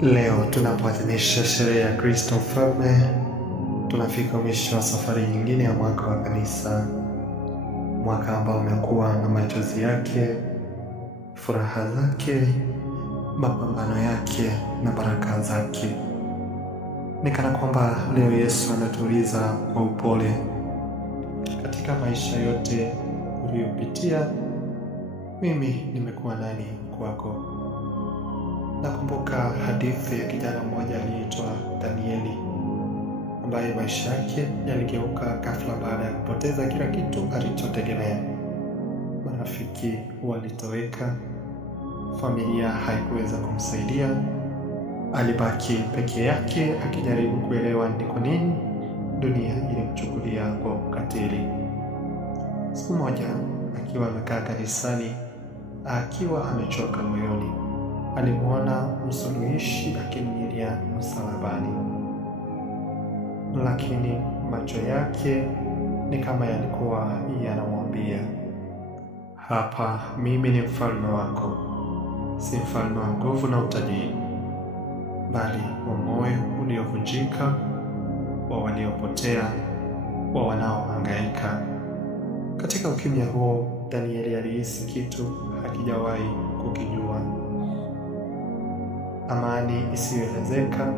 Leo tunapoadhimisha sherehe ya Kristo Mfalme, tunafika mwisho wa safari nyingine ya mwaka wa kanisa, mwaka ambao umekuwa na machozi yake, furaha zake, mapambano yake na baraka zake. Ni kana kwamba leo Yesu anatuuliza kwa upole, katika maisha yote uliyopitia, mimi nimekuwa nani kwako? Nakumbuka hadithi ya kijana mmoja aliyeitwa Danieli, ambaye maisha yake yaligeuka ghafla baada ya kupoteza kila kitu alichotegemea. Marafiki walitoweka, familia haikuweza kumsaidia, alibaki peke yake akijaribu kuelewa ni kwa nini dunia ilimchukulia kwa ukatili. Siku moja akiwa amekaa kanisani, akiwa amechoka moyoni, alimuona msuluhishi akimlilia msalabani, lakini macho yake ni kama yalikuwa yanamwambia, hapa mimi ni mfalme wako, si mfalme wa nguvu na utajiri, bali wa moyo uliovunjika, wa waliopotea, wa wanaohangaika. Katika ukimya huo, Danieli alihisi kitu hakijawahi kukijua: amani isiyoelezeka,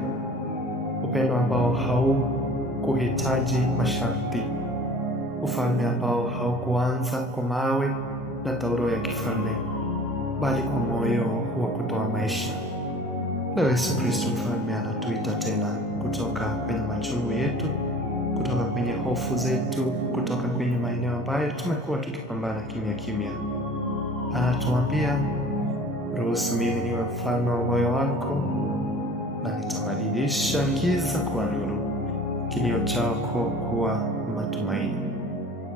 upendo ambao haukuhitaji masharti, ufalme ambao haukuanza kwa mawe na taulo ya kifalme, bali kwa moyo wa kutoa maisha. Leo Yesu Kristo Mfalme anatuita tena kutoka kwenye machungu yetu, kutoka kwenye hofu zetu, kutoka kwenye maeneo ambayo tumekuwa tukipambana kimya kimya. Anatuambia, ruhusu mimi niwe mfalme wa moyo wako, na nitabadilisha giza kuwa nuru, kilio chako kuwa matumaini.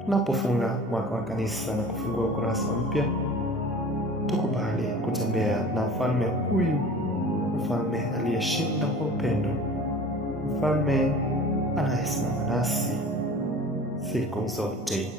Tunapofunga mwaka wa kanisa na kufungua ukurasa mpya, tukubali kutembea na mfalme huyu, mfalme aliyeshinda kwa upendo, mfalme anayesimama nasi siku zote.